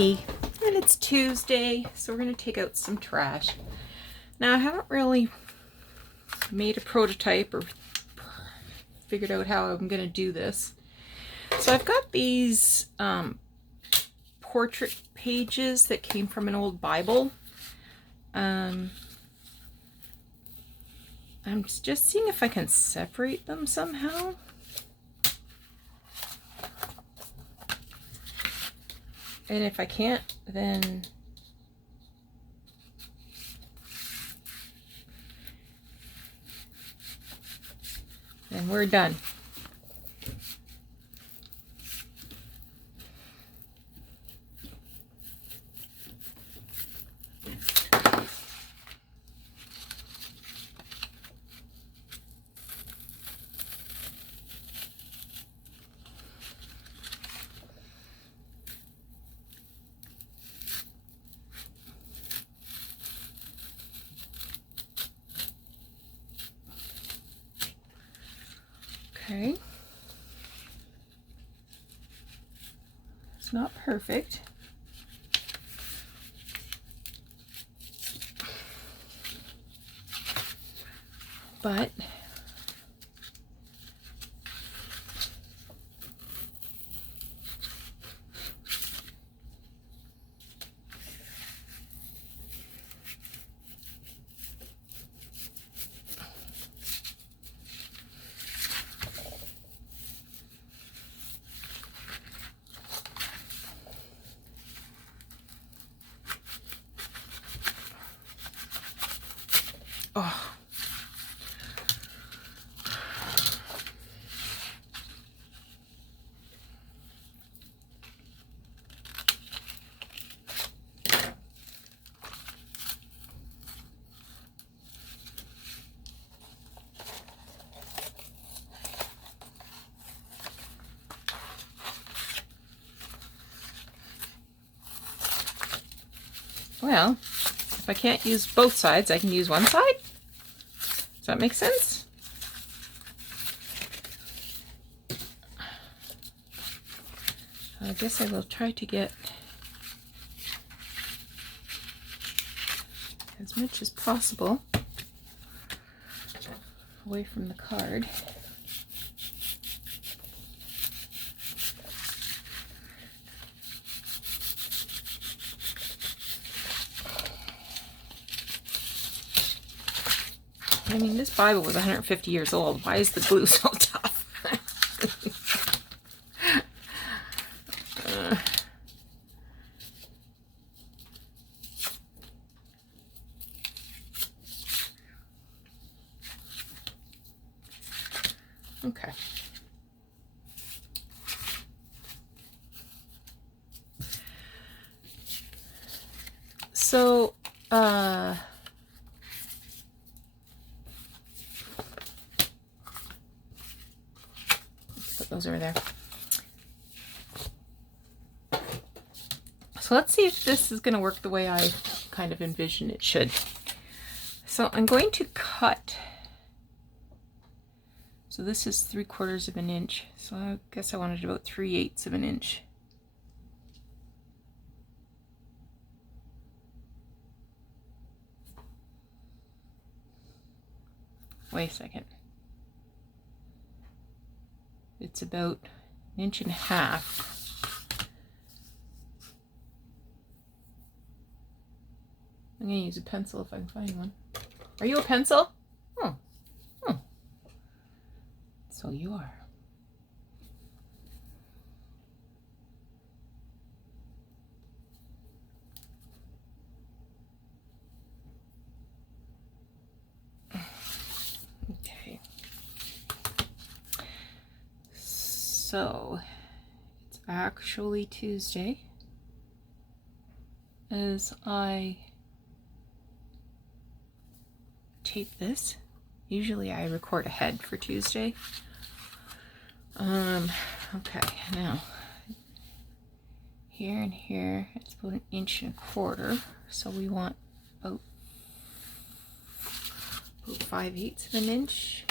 Tracy, and it's Tuesday, so we're going to take out some trash. Now, I haven't really made a prototype or figured out how I'm going to do this. So I've got these portrait pages that came from an old Bible. I'm just seeing if I can separate them somehow. And if I can't, then we're done. Okay. It's not perfect. But oh. Well, if I can't use both sides, I can use one side. Does that make sense? I guess I will try to get as much as possible away from the card. I mean, this Bible was 150 years old. Why is the glue so tough? Okay. So, those over there. So let's see if this is going to work the way I kind of envision it should. So I'm going to cut. So this is 3/4 of an inch. So I guess I wanted about 3/8 of an inch. Wait a second. It's about 1.5 inches. I'm going to use a pencil if I can find one. Are you a pencil? Oh. Oh. So you are. Okay. So it's actually Tuesday as I tape this. Usually I record ahead for Tuesday. Okay, now here and here it's about 1.25 inches, so we want about 5/8 of an inch.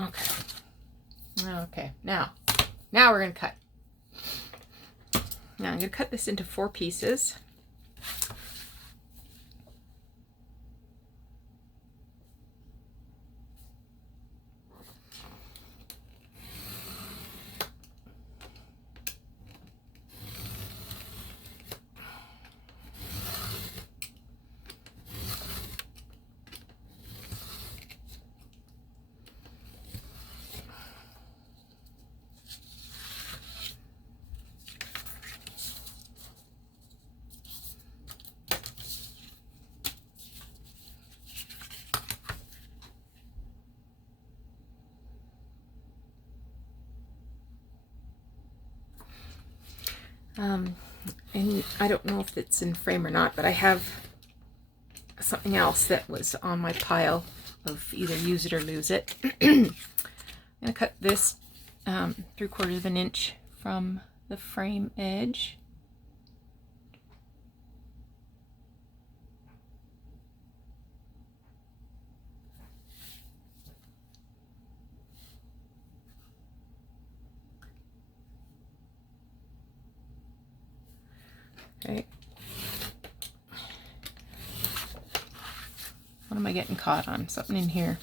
Okay. Okay, now we're going to cut. Now I'm going to cut this into 4 pieces. And I don't know if it's in frame or not, but I have something else that was on my pile of either use it or lose it. I'm going to cut this 3/4 of an inch from the frame edge. Okay. What am I getting caught on? Something in here.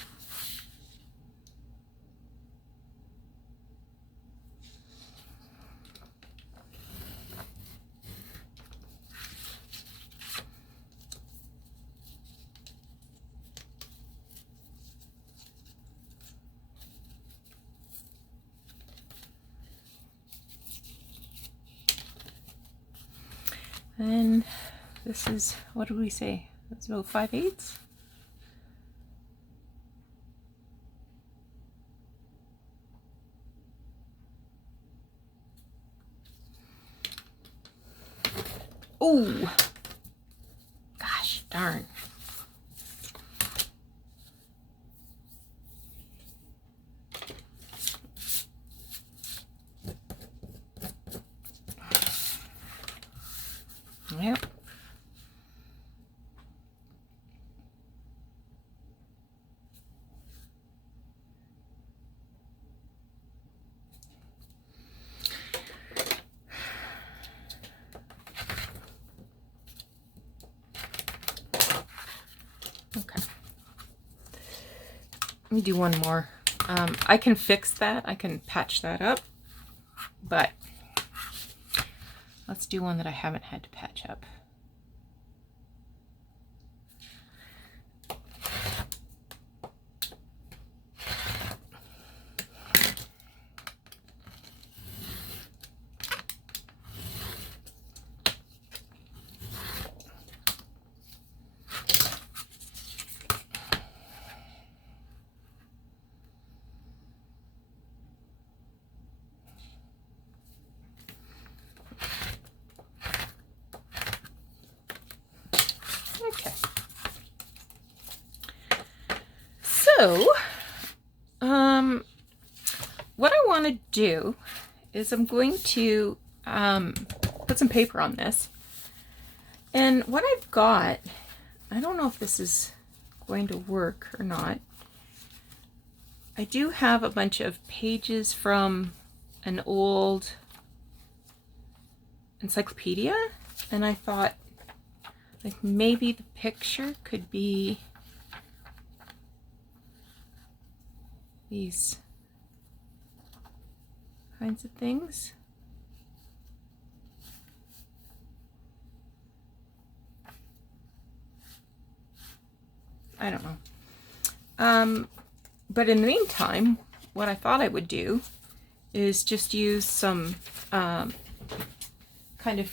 And this is, what did we say? That's about 5/8. Oh, gosh darn. Yep. Okay. Let me do one more. I can fix that. I can patch that up, but let's do one that I haven't had to patch up. Okay. So, what I want to do is I'm going to put some paper on this. And what I've got, I don't know if this is going to work or not. I do have a bunch of pages from an old encyclopedia, and I thought like maybe the picture could be these kinds of things. I don't know. But in the meantime, what I thought I would do is just use some kind of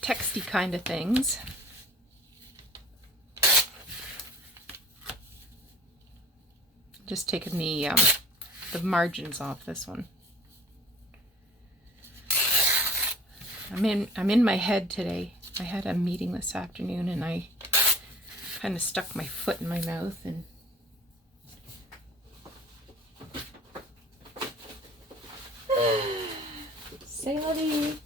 texty kind of things. Just taking the the margins off this one. I'm in my head today. I had a meeting this afternoon and I kind of stuck my foot in my mouth and Sally.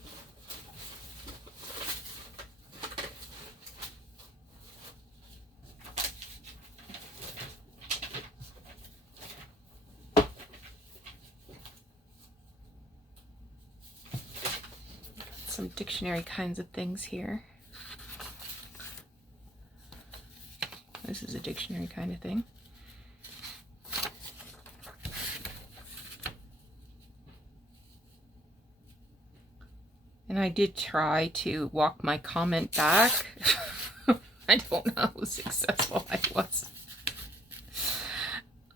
Some dictionary kinds of things here. This is a dictionary kind of thing. And I did try to walk my comment back. I don't know how successful I was.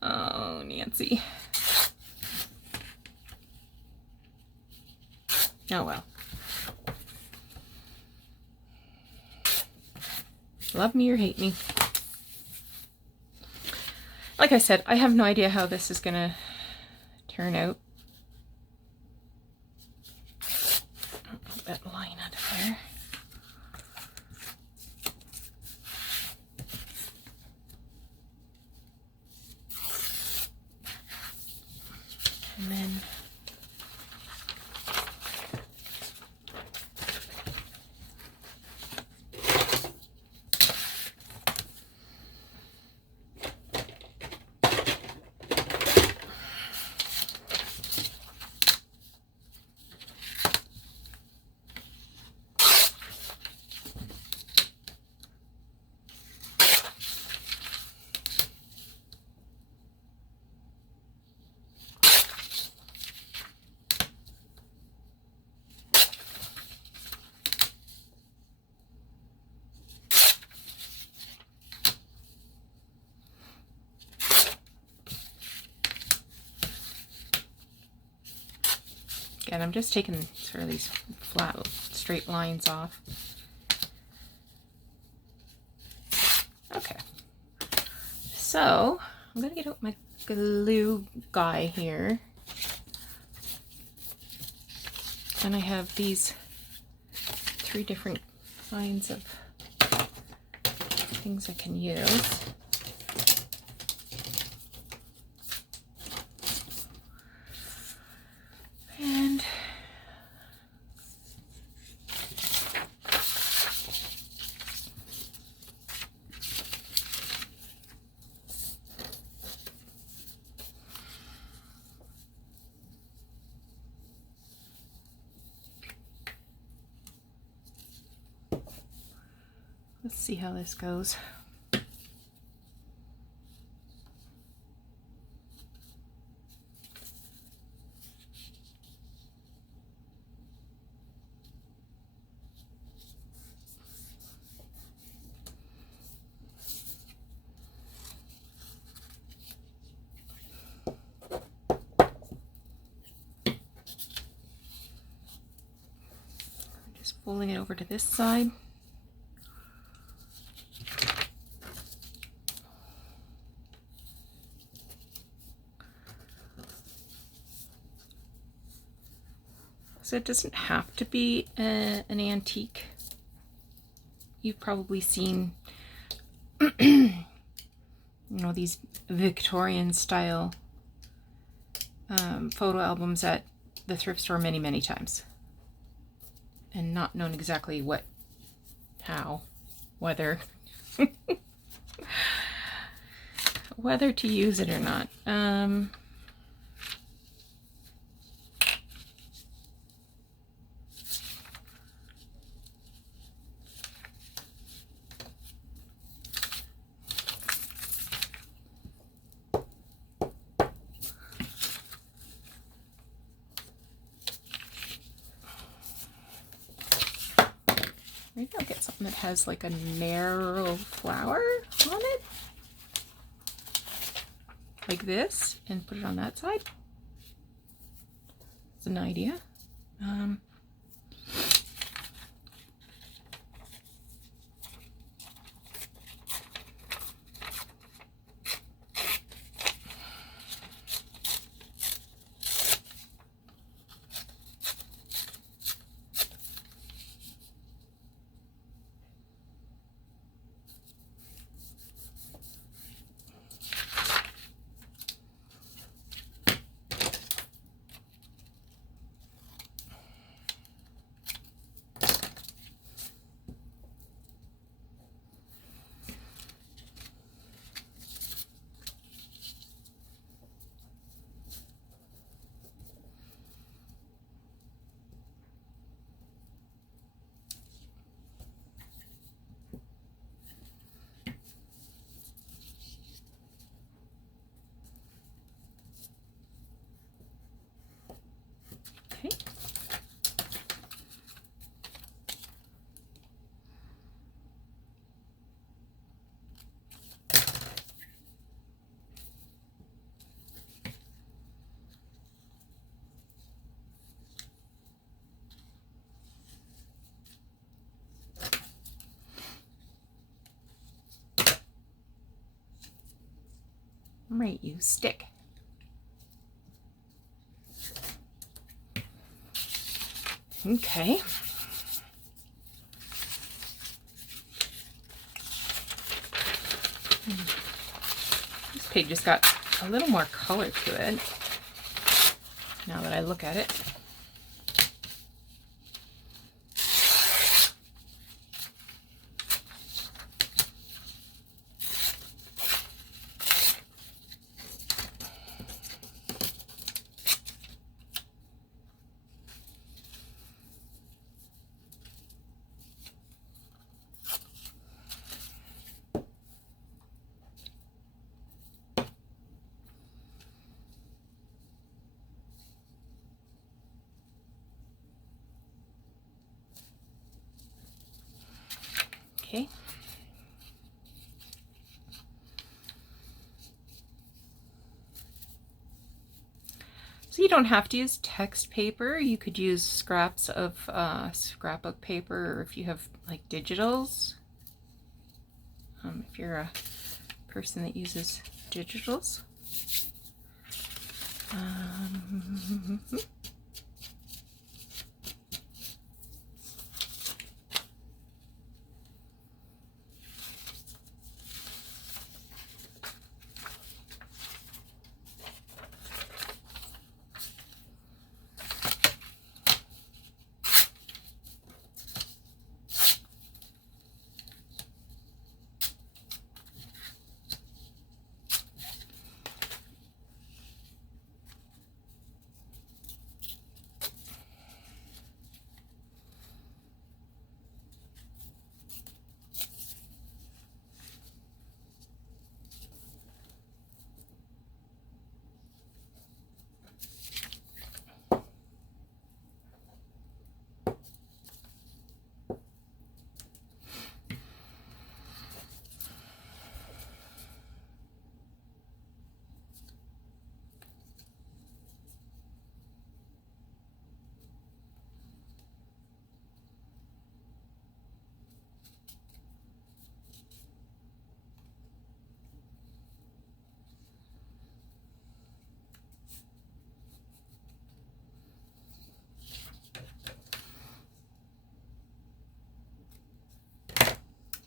Oh, Nancy. Oh well. Love me or hate me. Like I said, I have no idea how this is gonna turn out. That line out of there. And then again, I'm just taking sort of these flat, straight lines off. Okay, so I'm gonna get out my glue guy here, and I have these 3 different kinds of things I can use. And let's see how this goes. Just folding it over to this side. So it doesn't have to be an antique. You've probably seen, you know, these Victorian style photo albums at the thrift store many, many times. And not known exactly how, whether to use it or not. Maybe I'll get something that has like a narrow flower on it. Like this, and put it on that side. It's an idea. I might use stick. Okay. This pig just got a little more color to it now that I look at it. Okay. So you don't have to use text paper. You could use scraps of scrapbook paper, or if you have like digitals. If you're a person that uses digitals.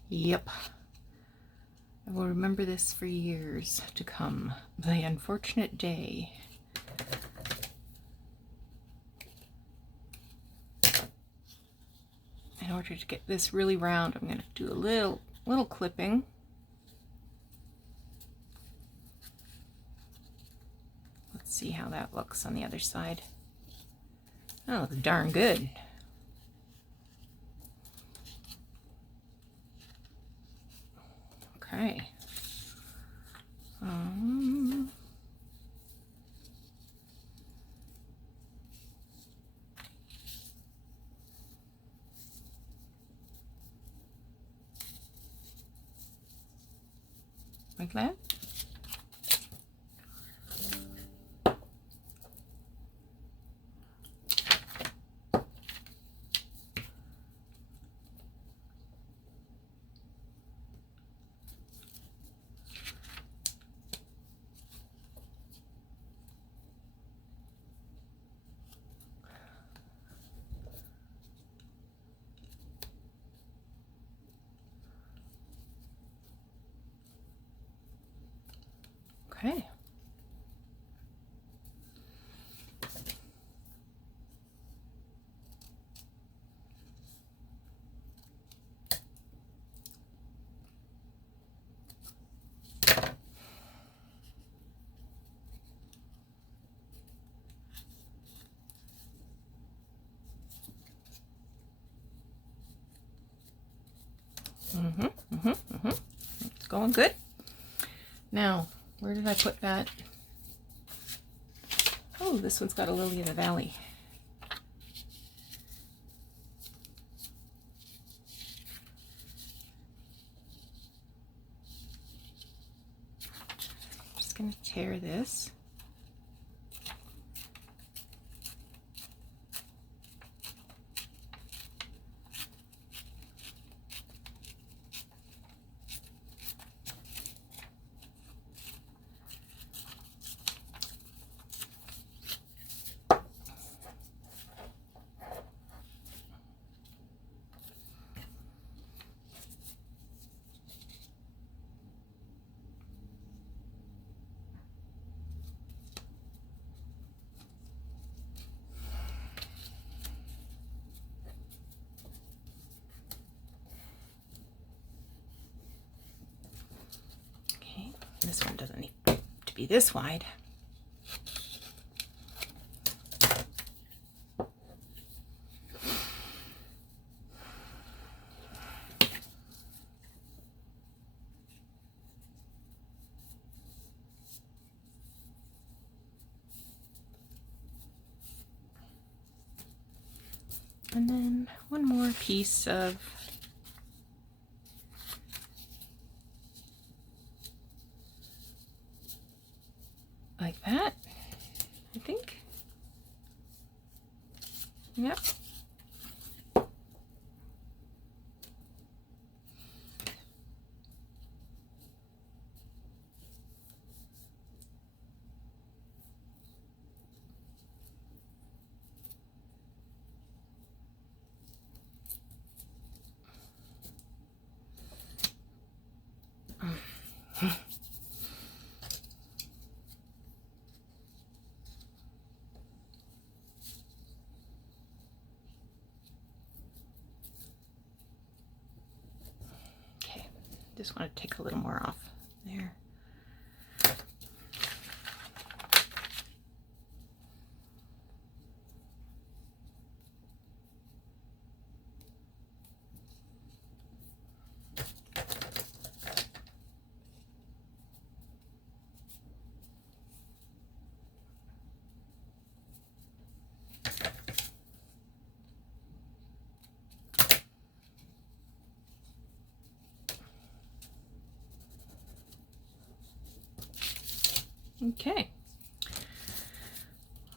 Yep. I will remember this for years to come. The unfortunate day. In order to get this really round, I'm going to do a little clipping. Let's see how that looks on the other side. That looks darn good. Okay. Like that. Okay. It's going good. Now, where did I put that? Oh, this one's got a lily of the valley. Just going to tear this. This one doesn't need to be this wide. And then one more piece of like that, I think. Yep. Okay, just want to take a little more off there. Okay.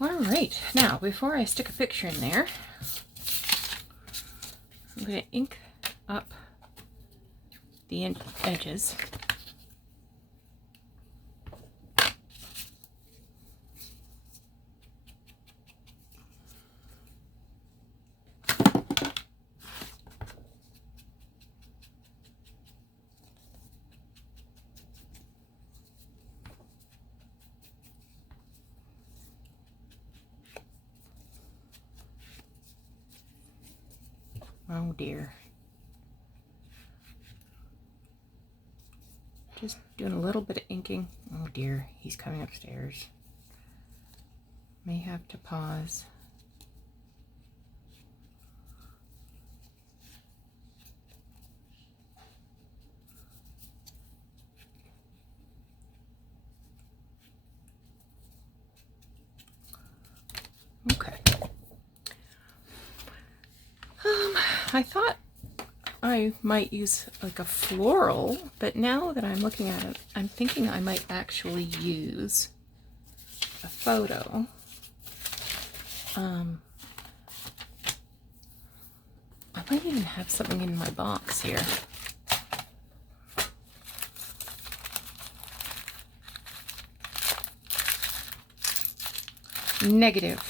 All right. Now, before I stick a picture in there, I'm going to ink up the edges. Oh dear. Just doing a little bit of inking. Oh dear, he's coming upstairs. May have to pause. Okay. I thought I might use like a floral, but now that I'm looking at it, I'm thinking I might actually use a photo. I might even have something in my box here. Negative.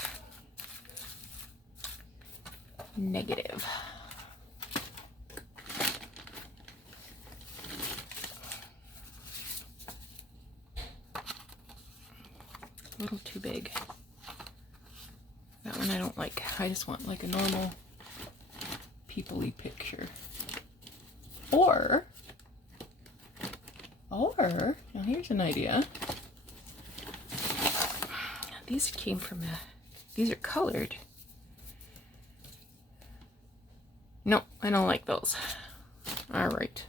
A little too big. That one I don't like. I just want like a normal people-y picture. Or, now here's an idea. These came from these are colored. No, I don't like those. All right.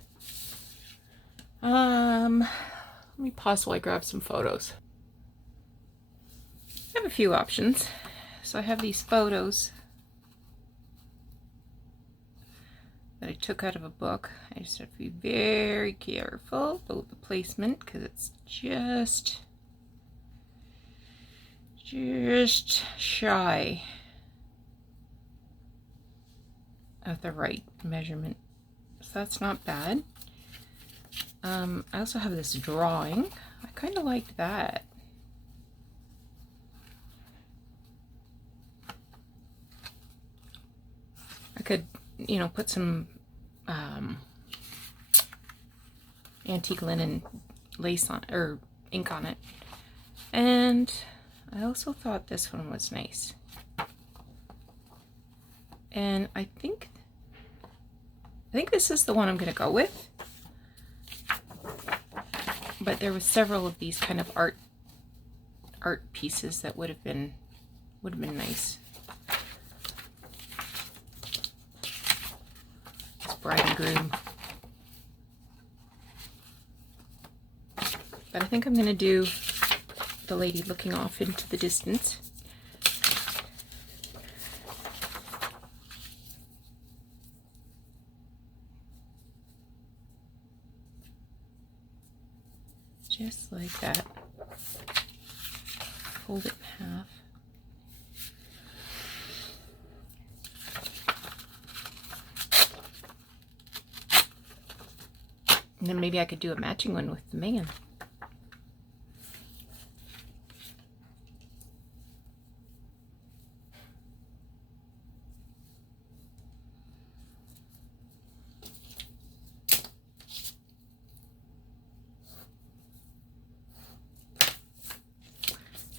Let me pause while I grab some photos. I have a few options. So I have these photos that I took out of a book. I just have to be very careful about the placement because it's just shy of the right measurement. So that's not bad. I also have this drawing. I kind of liked that. I could, you know, put some antique linen lace on, or ink on it. And I also thought this one was nice. And I think this is the one I'm gonna go with. But there was several of these kind of art pieces that would have been nice. It's bride and groom. But I think I'm going to do the lady looking off into the distance. Just like that. Fold it in half. And then maybe I could do a matching one with the man.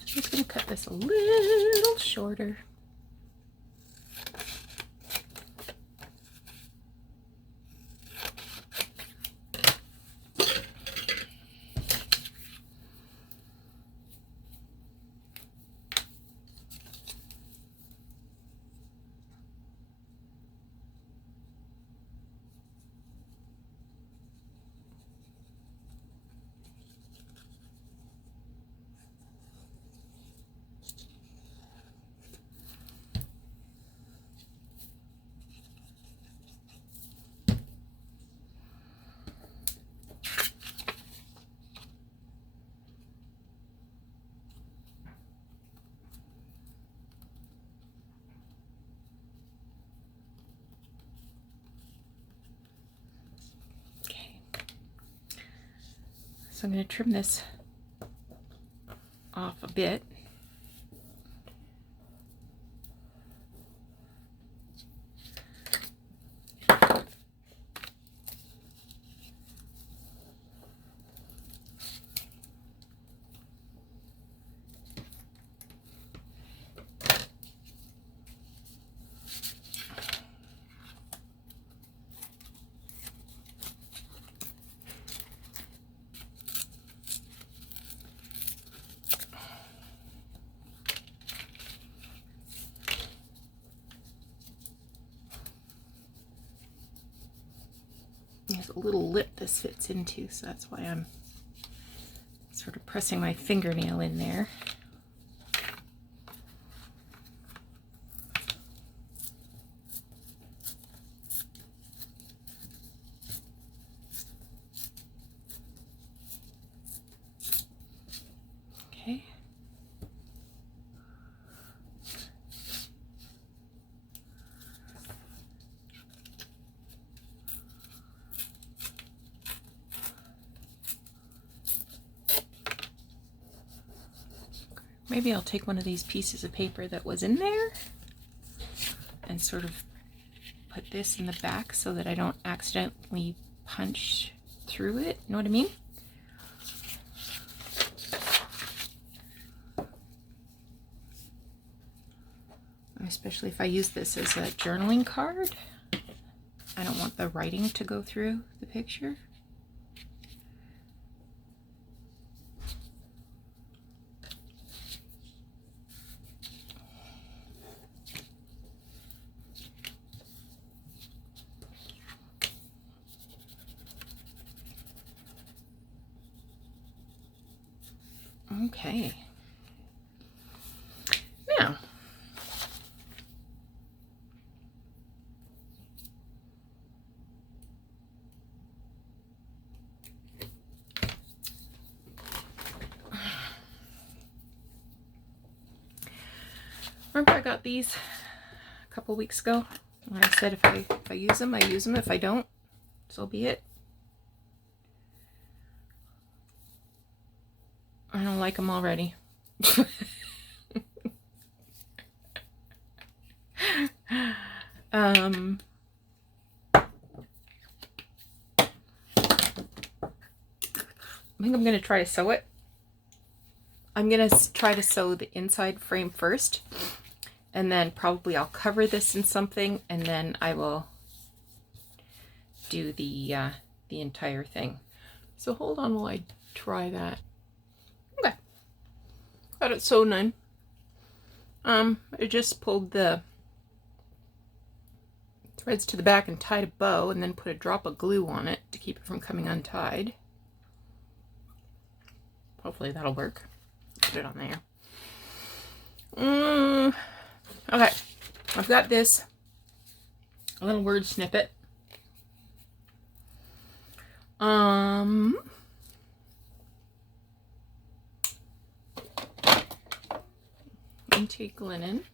I'm just going to cut this a little shorter. So I'm going to trim this off a bit. There's a little lip this fits into, so that's why I'm sort of pressing my fingernail in there. Okay. Maybe I'll take one of these pieces of paper that was in there and sort of put this in the back so that I don't accidentally punch through it. You know what I mean? Especially if I use this as a journaling card. I don't want the writing to go through the picture. Okay. Now, remember I got these a couple weeks ago? And I said if I use them, I use them. If I don't, so be it. I don't like them already. I think I'm going to try to sew it. I'm going to try to sew the inside frame first, and then probably I'll cover this in something, and then I will do the entire thing. So hold on while I try that. Okay. Got it sewn in. I just pulled the threads to the back and tied a bow and then put a drop of glue on it to keep it from coming untied. Hopefully that'll work. Put it on there. Okay, I've got this little word snippet. Intake linen.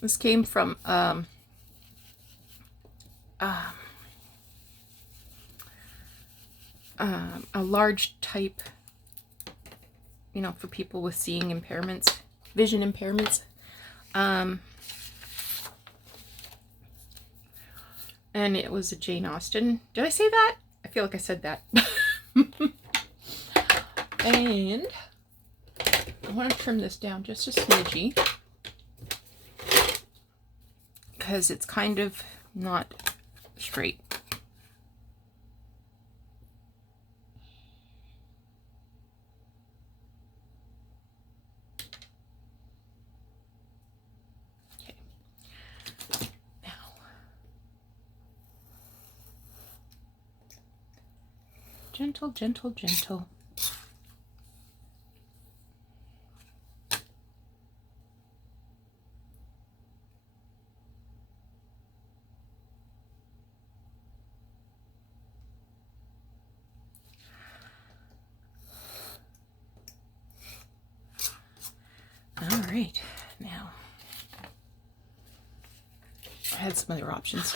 This came from a large type, you know, for people with seeing impairments, vision impairments. And it was a Jane Austen. Did I say that? I feel like I said that. And I want to trim this down just a smidgy because it's kind of not straight. Okay. Now, gentle, gentle, gentle. All right, now I had some other options.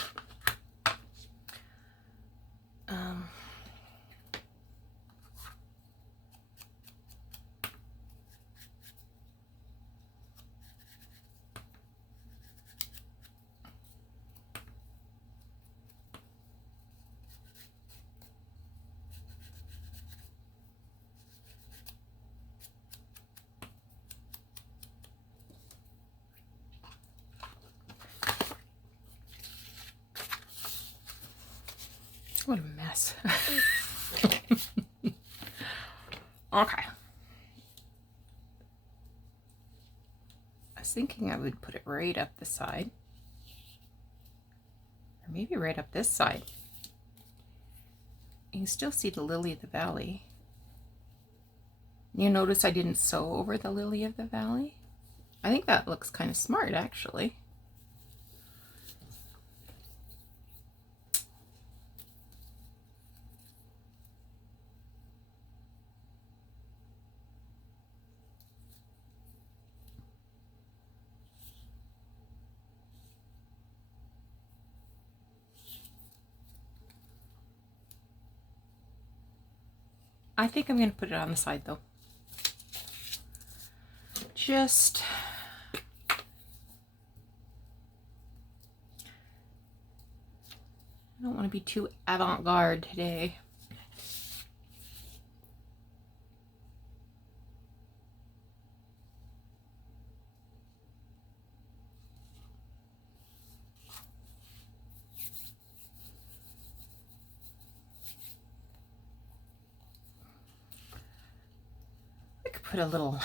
What a mess. Okay. I was thinking I would put it right up the side. Or maybe right up this side. You can still see the lily of the valley. You notice I didn't sew over the lily of the valley? I think that looks kind of smart, actually. I think I'm going to put it on the side though. Just I don't want to be too avant-garde today. Put a little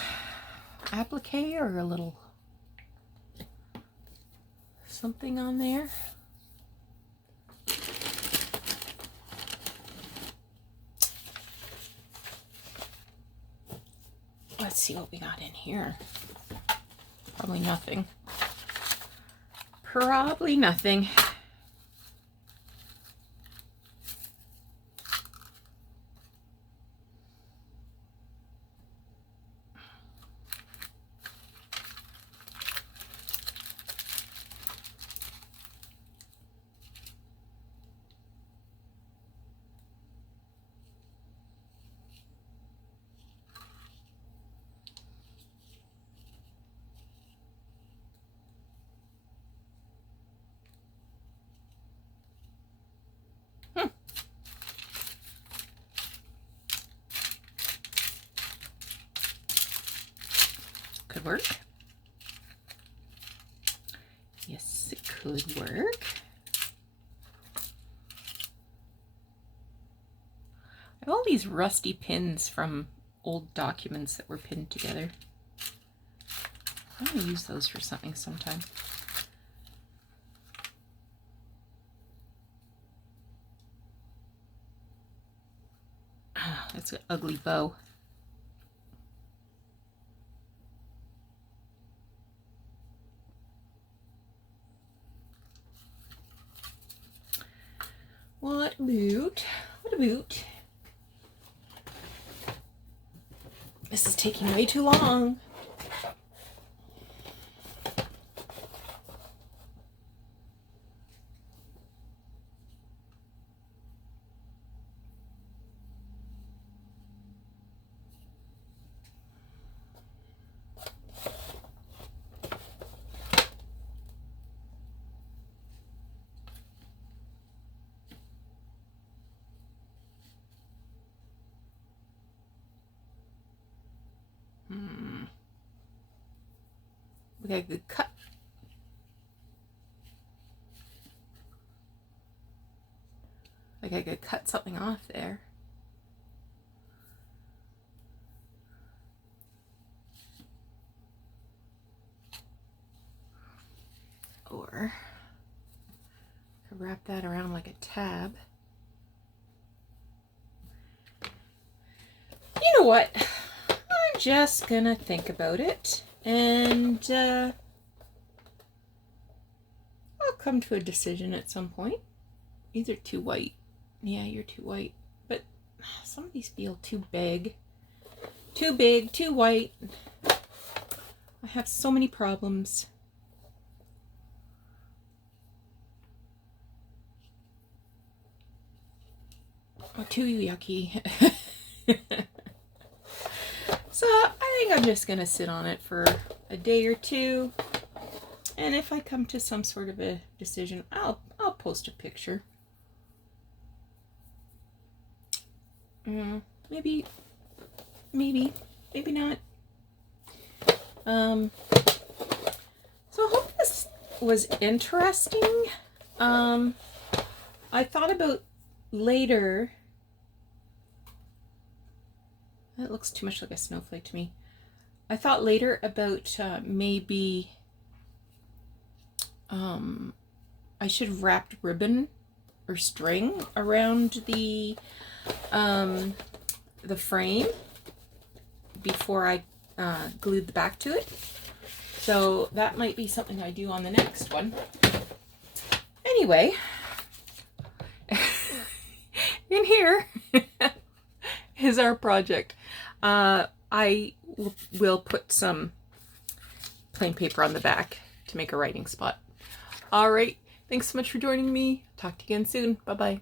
applique or a little something on there. Let's see what we got in here. Probably nothing. Probably nothing. Could work. Yes, it could work. I have all these rusty pins from old documents that were pinned together. I'm going to use those for something sometime. Ah, that's an ugly bow. What about? What about? This is taking way too long. Like I could cut. Like I could cut something off there. Or I could wrap that around like a tab. You know what? I'm just gonna think about it, and I'll come to a decision at some point. These are too white. Yeah, you're too white. But some of these feel too big. Too big, too white. I have so many problems. Oh, too yucky. So I think I'm just gonna sit on it for a day or two, and if I come to some sort of a decision, I'll post a picture. Maybe not. So I hope this was interesting. I thought about later. That looks too much like a snowflake to me. I thought later about maybe I should have wrapped ribbon or string around the frame before I glued the back to it. So that might be something I do on the next one. Anyway, in here is our project. I will put some plain paper on the back to make a writing spot. All right. Thanks so much for joining me. Talk to you again soon. Bye-bye.